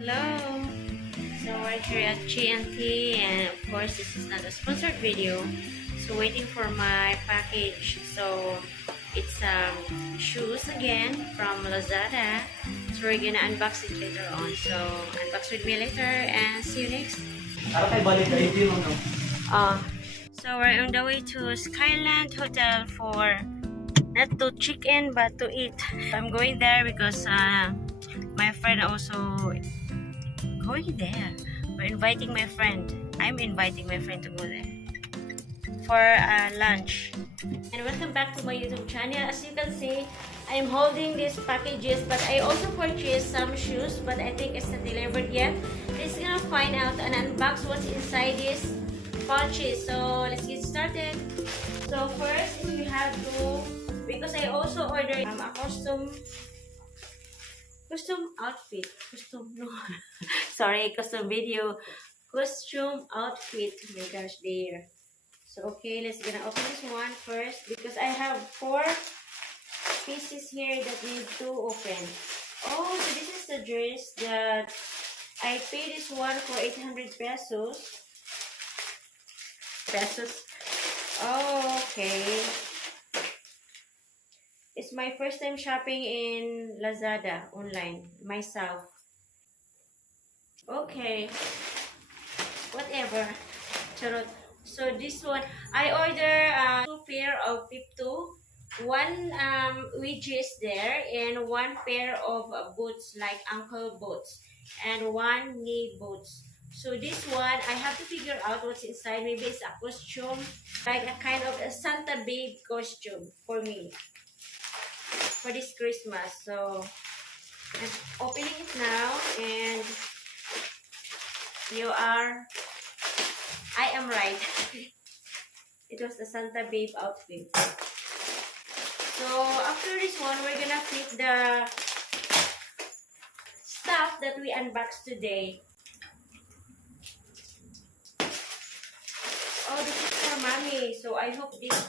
Hello. So we're here at GNT, and of course this is not a sponsored video. So waiting for my package. So it's shoes again from Lazada. So we're gonna unbox it later on. So unbox with me later and see you next. Uh, so we're on the way to Skyland Hotel for not to check in but to eat. I'm going there because my friend also going there. We're inviting my friend. I'm inviting my friend to go there for lunch. And welcome back to my YouTube channel. As you can see, I'm holding these packages, but I also purchased some shoes, but I think it's not delivered yet. Let's gonna find out and unbox what's inside this pouches. So let's get started. So first we have to, because I also ordered a custom outfit. Custom, no. Sorry, custom video. Costume outfit. Oh my gosh, there. So, okay, let's gonna open this one first because I have 4 pieces here that need to open. Oh, so this is the dress that I paid this one for 800 pesos. Oh, okay. It's my first time shopping in Lazada online myself. Okay, whatever. Charot. So this one, I order 2 pair of pipto, 1 wedges there, and 1 pair of boots like ankle boots, and 1 knee boots. So this one, I have to figure out what's inside. Maybe it's a costume, like a kind of a Santa babe costume for me for this Christmas. So I'm opening it now, and I am right. It was the Santa babe outfit. So after this one, we're gonna fit the stuff that we unboxed today. Oh, this is for mommy. So I hope this.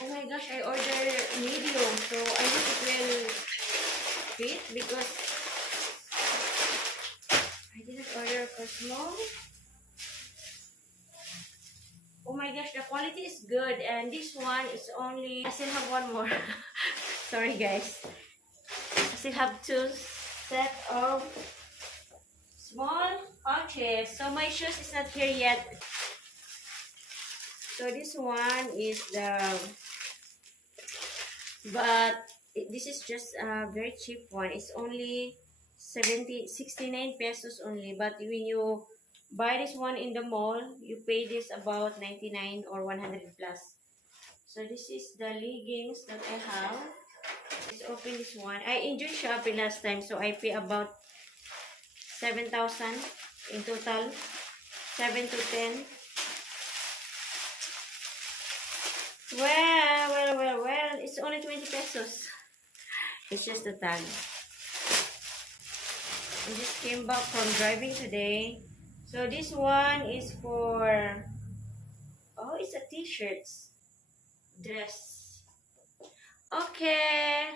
Oh my gosh, I ordered medium. So I hope it will fit because I didn't order for small. Oh my gosh, the quality is good, and this one is only, I still have one more. Sorry guys. I still have 2 set of small pouches. So my shoes is not here yet. So this one is this is just a very cheap one. It's only 69 pesos only, but when you buy this one in the mall, you pay this about 99 or 100 plus. So this is the leggings that I have. Let's open this one. I enjoyed shopping last time, so I pay about 7,000 in total. 7 to 10. Well, it's only 20 pesos. It's just the tag. I just came back from driving today. So this one is for, oh, it's a t-shirt dress. Okay,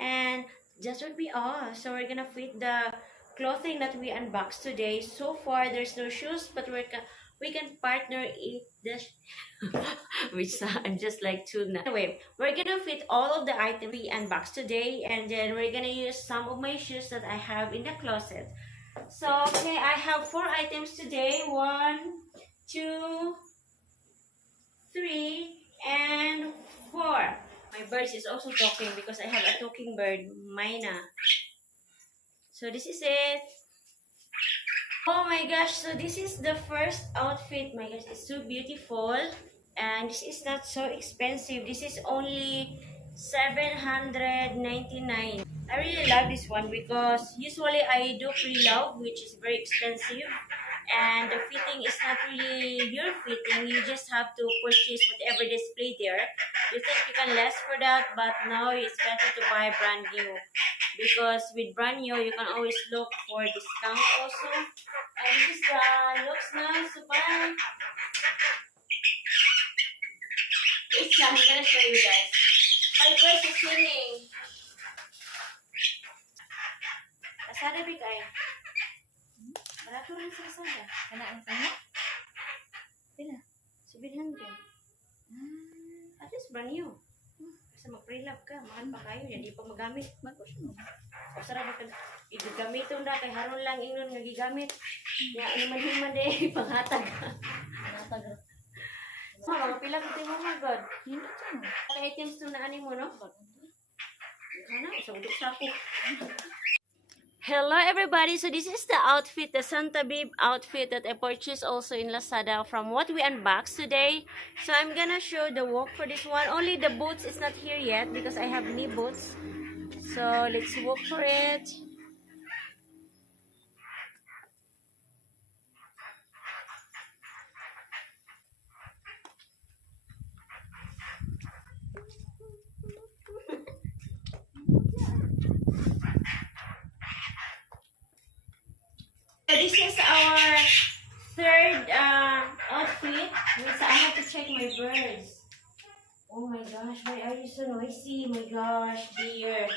and that would be all. So we're gonna fit the clothing that we unboxed today. So far there's no shoes, but we can partner eat the which I'm just like tuna. Anyway, we're gonna fit all of the items we unboxed today, and then we're gonna use some of my shoes that I have in the closet. So okay, I have 4 items today. 1, 2, 3, and 4. My bird is also talking because I have a talking bird, Mina. So this is it. Oh my gosh, so this is the first outfit. My gosh, it's so beautiful. And this is not so expensive. This is only 799. I really love this one because usually I do pre-love, which is very expensive. And the fitting is not really your fitting. You just have to purchase whatever display there. You think you can less for that, but now it's better to buy brand new. Because with brand new, you can always look for discount also. And this is the looks now. So parang, I'm gonna show you guys. My voice is singing. Lazada big eye. Wala ang sana? Pila? 700. At least brand new. Kasi mag-pre-love ka, mahal pa kayo, hindi pa magamit. Bago siya mo. O sarap ka, igagamiton na, kay haron lang ingon nga gigamit. Ya, ano man himan de, panghatag. Natag. Mga pila ka mo mga god. Hindi siya mo. Kaya items to na ani mo, no? Ano, sundok sa ako. Hello everybody, so this is the outfit, the Santa Babe outfit that I purchased also in Lazada from what we unboxed today. So I'm gonna show the walk for this one. Only the boots is not here yet because I have knee boots. So let's walk for it. So this is our third outfit. Wait, so I have to check my birds. Oh my gosh, why are you so noisy? My gosh, dear.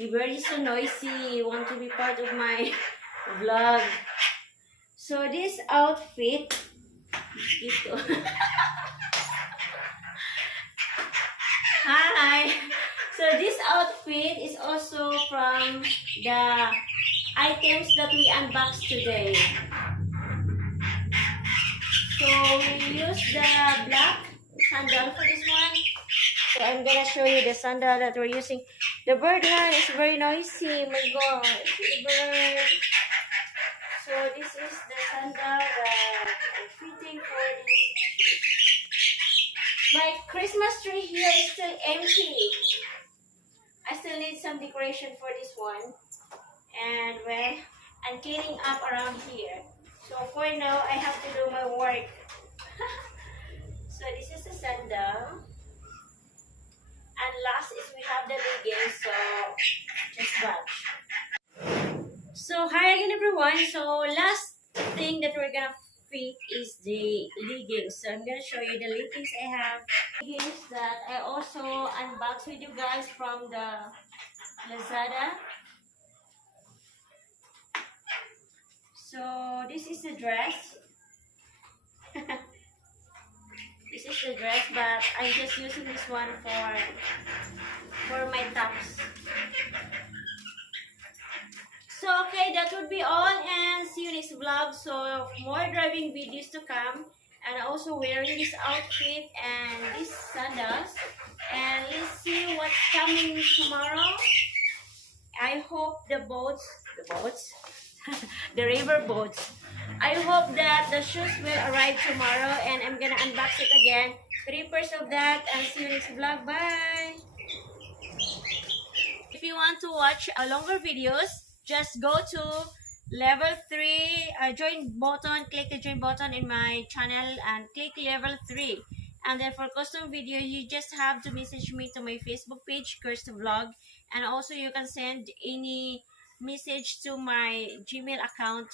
The bird is so noisy. Want to be part of my vlog. So this outfit, ito. Hi. So this outfit is also from the items that we unboxed today. So we use the black sandal for this one. So I'm gonna show you the sandal that we're using. The bird one is very noisy. My God, the bird. So this is the sandal that I'm fitting for this. My Christmas tree here is still empty. I still need some decoration for this one. And well, I'm cleaning up around here. So for now, I have to do my work. So this is the sandal. And last is we have the leggings. So just watch. So hi again everyone. So last thing that we're gonna fit is the leggings. So I'm gonna show you the leggings I have. Leggings that I also unboxed with you guys from the Lazada. So this is the dress. This is the dress, but I'm just using this one for my tops. So okay, that would be all, and see you next vlog. So more driving videos to come, and also wearing this outfit and these sandals. And let's see what's coming tomorrow. I hope the river boats. I hope that the shoes will arrive tomorrow, and I'm gonna unbox it again. 3 pairs of that, and see you next vlog. Bye! If you want to watch longer videos, just go to level 3 join button, click the join button in my channel and click level 3. And then for custom video, you just have to message me to my Facebook page, Curse the Vlog, and also you can send any message to my Gmail account.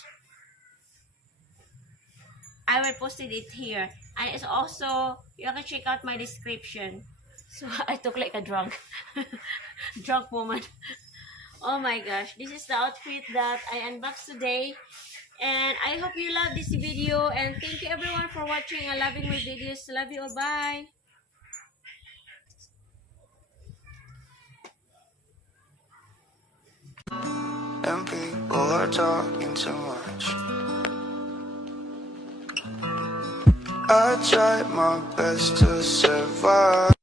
I will post it here, and it's also, you can check out my description. So I took like a drunk drunk woman. Oh my gosh, this is the outfit that I unboxed today, and I hope you love this video, and thank you everyone for watching and loving my videos. Love you all. Bye. And people are talking too much. I tried my best to survive.